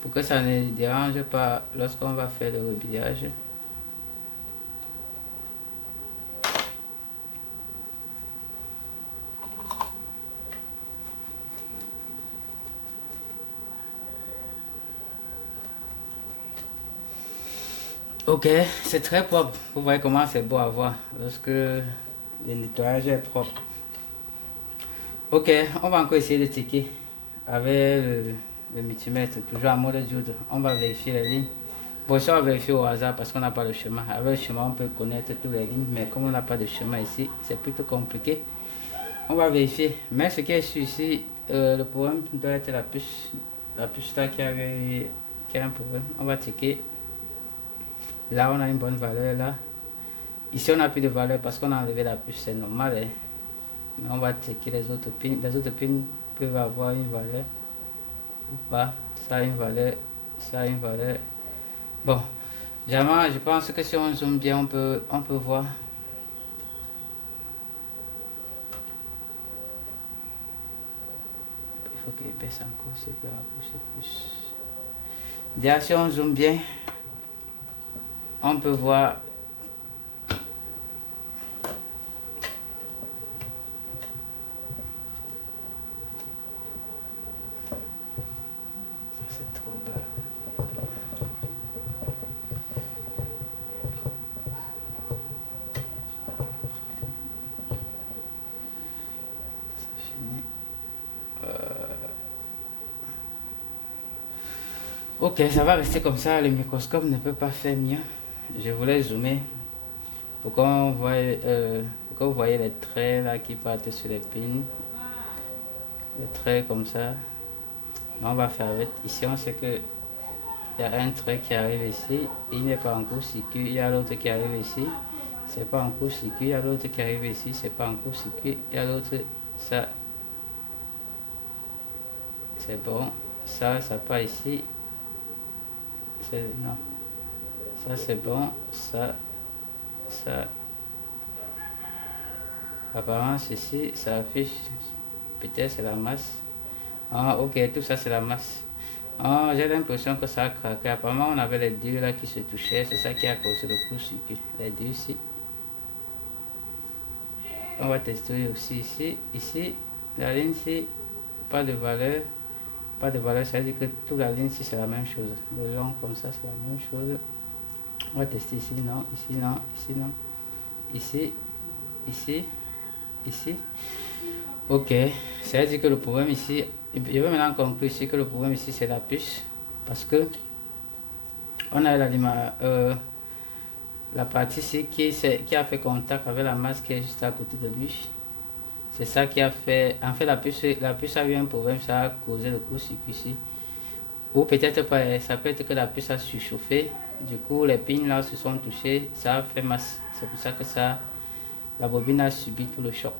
Pour que ça ne dérange pas lorsqu'on va faire le rebillage. Ok, c'est très propre. Vous voyez comment c'est beau à voir lorsque le nettoyage est propre. Ok, on va encore essayer de ticker avec le multimètre, toujours en mode joute. On va vérifier les lignes. Bon, ça on va vérifier au hasard parce qu'on n'a pas de chemin. Avec le chemin, on peut connaître toutes les lignes, mais comme on n'a pas de chemin ici, c'est plutôt compliqué. On va vérifier. Mais ce qui est sûr ici, le problème doit être la puce là qui a un problème. On va ticker. Là, on a une bonne valeur là. Ici, on n'a plus de valeur parce qu'on a enlevé la puce, c'est normal. Hein? Mais on va checker les autres pins. Les autres pins peuvent avoir une valeur ou pas. Ça a une valeur, ça a une valeur. Bon, jamais, je pense que si on zoome bien, on peut voir. Ok, baisse encore, c'est plus rapproché plus. Déjà, si on zoome bien, on peut voir. Ça, c'est trop bas. C'est fini. Ok, ça va rester comme ça. Le microscope ne peut pas faire mieux. Je voulais zoomer pour qu'on voit, pour que vous voyez les traits là qui partent sur les pins. Les traits comme ça. Mais on va faire avec. Ici, on sait que il y a un trait qui arrive ici. Il n'est pas en court-circuit. Il y a l'autre qui arrive ici. C'est pas en court-circuit. Il y a l'autre qui arrive ici. C'est pas en court-circuit. Il y a l'autre. Ça. C'est bon. Ça part ici. Non. Ça c'est bon. Ça. Apparemment ceci, ça affiche. Peut-être c'est la masse. Ah ok, tout ça c'est la masse. Ah, j'ai l'impression que ça a craqué. Apparemment on avait les deux là qui se touchaient. C'est ça qui a causé le court-circuit. Les deux ici. On va tester aussi ici. Ici, la ligne ici, pas de valeur. Pas de valeur, ça veut dire que toute la ligne ici c'est la même chose. Le long comme ça c'est la même chose. On va tester ici, non, ici, non, ici, non. Ici, ici, ici. Ok, ça veut dire que le problème ici, je vais maintenant conclure ici que le problème ici c'est la puce. Parce que on a la partie ici qui a fait contact avec la masse qui est juste à côté de lui. C'est ça qui a fait, en fait la puce a eu un problème, ça a causé le court-circuit ici. Ou peut-être pas, ça peut être que la puce a surchauffé, du coup les pins là se sont touchés, ça a fait masse. C'est pour ça que la bobine a subi tout le choc.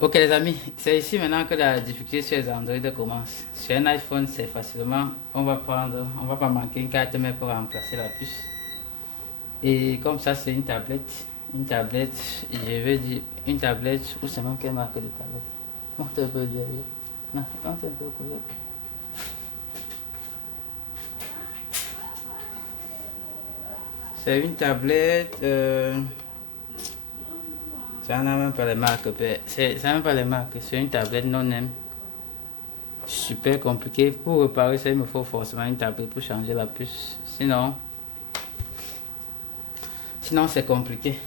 Ok les amis, c'est ici maintenant que la difficulté sur les Android commence. Sur un iPhone c'est facilement, on va pas manquer une carte mère pour remplacer la puce. Et comme ça c'est une tablette, je veux dire une tablette, ou c'est même quelle marque de tablette? Montre un peu derrière. Non, montre un peu collé. C'est une tablette, ça n'a même pas les marques, ça n'a même pas les marques, c'est une tablette non-name. Super compliqué, pour réparer ça il me faut forcément une tablette pour changer la puce, sinon c'est compliqué.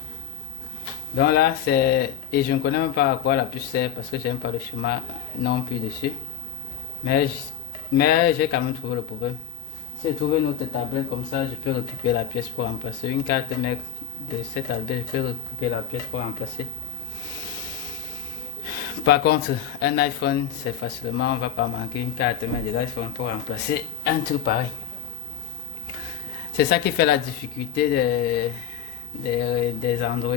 Donc là et je ne connais même pas à quoi la puce sert parce que j'aime pas le schéma non plus dessus, mais j'ai quand même trouvé le problème. Si j'ai trouvé une autre tablette comme ça, je peux récupérer la pièce pour remplacer une carte mère de cette tablette, je peux récupérer la pièce pour remplacer. Par contre, un iPhone, c'est facilement, on va pas manquer une carte mère de l'iPhone pour remplacer un truc pareil. C'est ça qui fait la difficulté des Android.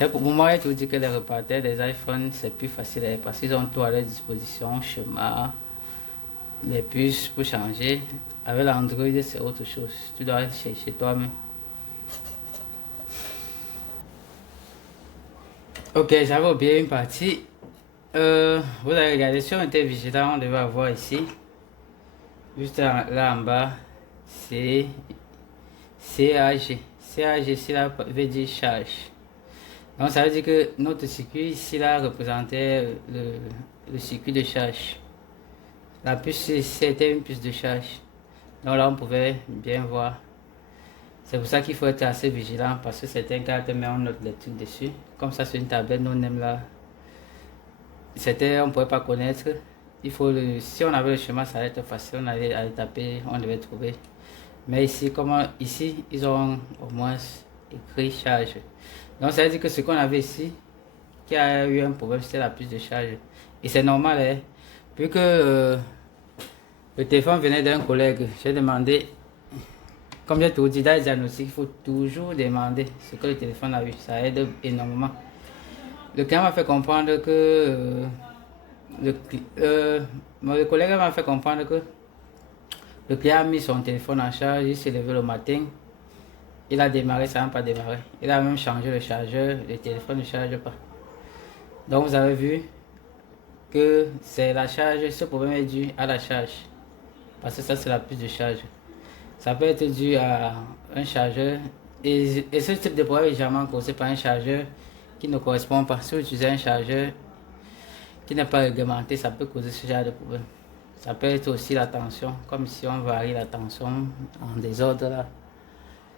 Et pour moi, je vous dis que les répartiteurs des iPhones, c'est plus facile parce qu'ils ont tout à leur disposition, schéma, les puces pour changer. Avec l'Android, c'est autre chose. Tu dois chercher toi-même. Ok, j'avais oublié une partie. Vous avez regardé, si on était vigilant, on devait avoir ici, juste là en bas, c'est CAG. CAG, ici là, veut dire charge. Donc ça veut dire que notre circuit ici là représentait le circuit de charge. La puce c'était une puce de charge. Donc là on pouvait bien voir. C'est pour ça qu'il faut être assez vigilant parce que certains cartes mais on note les trucs dessus. Comme ça c'est une tablette non aime là. On ne pouvait pas connaître. Si on avait le chemin ça allait être facile, on allait taper, on devait trouver. Mais ici, ici ils ont au moins écrit charge. Donc ça veut dire que ce qu'on avait ici, qui a eu un problème, c'était la puce de charge. Et c'est normal, hein. Vu que le téléphone venait d'un collègue, j'ai demandé, comme j'ai tout dit dans les diagnostics, il faut toujours demander ce que le téléphone a eu. Ça aide énormément. Le client m'a fait comprendre que le collègue m'a fait comprendre que le client a mis son téléphone en charge, il s'est levé le matin. Il a démarré, ça n'a pas démarré. Il a même changé le chargeur, le téléphone ne charge pas. Donc vous avez vu que c'est la charge, ce problème est dû à la charge. Parce que ça c'est la puce de charge. Ça peut être dû à un chargeur. Et ce type de problème est généralement causé par un chargeur qui ne correspond pas. Si vous utilisez un chargeur qui n'est pas réglementé, ça peut causer ce genre de problème. Ça peut être aussi la tension, comme si on varie la tension en désordre là.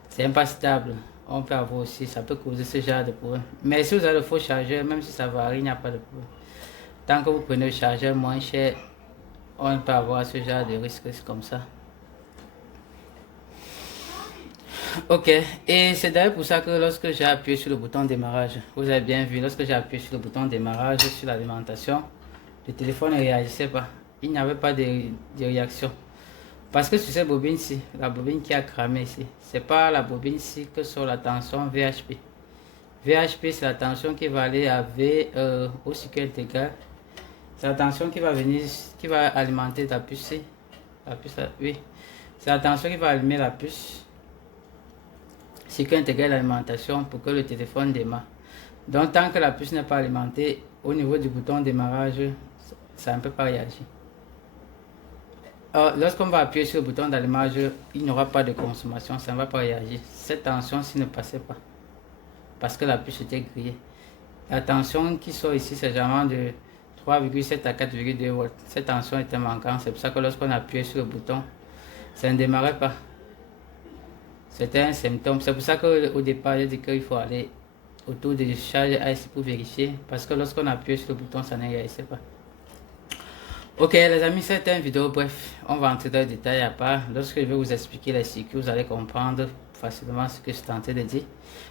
C'est pas stable. On peut avoir aussi, ça peut causer ce genre de problème. Mais si vous avez le faux chargeur, même si ça varie, il n'y a pas de problème. Tant que vous prenez le chargeur moins cher, on peut avoir ce genre de risque comme ça. Ok, et c'est d'ailleurs pour ça que lorsque j'ai appuyé sur le bouton démarrage, vous avez bien vu, lorsque j'ai appuyé sur le bouton démarrage sur l'alimentation, le téléphone ne réagissait pas. Il n'y avait pas de réaction. Parce que sur cette bobine-ci, la bobine qui a cramé ici, c'est pas la bobine-ci que sur la tension VHP. VHP, c'est la tension qui va aller à V au cycle intégral. C'est la tension qui va venir, qui va alimenter la puce. La puce, oui. C'est la tension qui va allumer la puce. Cycle intégral d'alimentation pour que le téléphone démarre. Donc, tant que la puce n'est pas alimentée, au niveau du bouton démarrage, ça ne peut pas réagir. Lorsqu'on va appuyer sur le bouton d'allumage, il n'y aura pas de consommation, ça ne va pas réagir. Cette tension-ci ne passait pas parce que la puce était grillée. La tension qui sort ici, c'est généralement de 3,7 à 4,2 volts. Cette tension était manquante, c'est pour ça que lorsqu'on appuyait sur le bouton, ça ne démarrait pas. C'était un symptôme. C'est pour ça qu'au départ, j'ai dit qu'il faut aller autour de charge IC pour vérifier, parce que lorsqu'on appuyait sur le bouton, ça ne réagissait pas. Ok les amis, c'était une vidéo bref, on va entrer dans les détails à part. Lorsque je vais vous expliquer les circuits, vous allez comprendre facilement ce que je tentais de dire.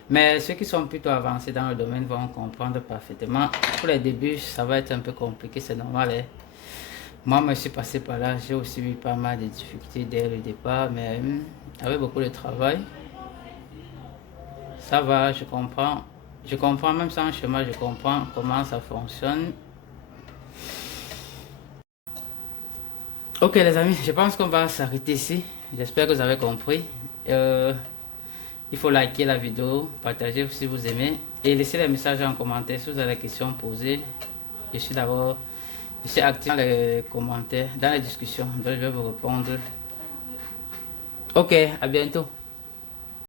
Mais ceux qui sont plutôt avancés dans le domaine vont comprendre parfaitement. Pour les débuts, ça va être un peu compliqué, c'est normal. Hein? Moi, je suis passé par là, j'ai aussi eu pas mal de difficultés dès le départ, mais avec beaucoup de travail, ça va, je comprends. Je comprends même sans schéma, je comprends comment ça fonctionne. Ok les amis, je pense qu'on va s'arrêter ici. J'espère que vous avez compris. Il faut liker la vidéo, partager si vous aimez et laisser les messages en commentaire si vous avez des questions posées. Je suis actif dans les commentaires, dans les discussions, donc je vais vous répondre. Ok, à bientôt.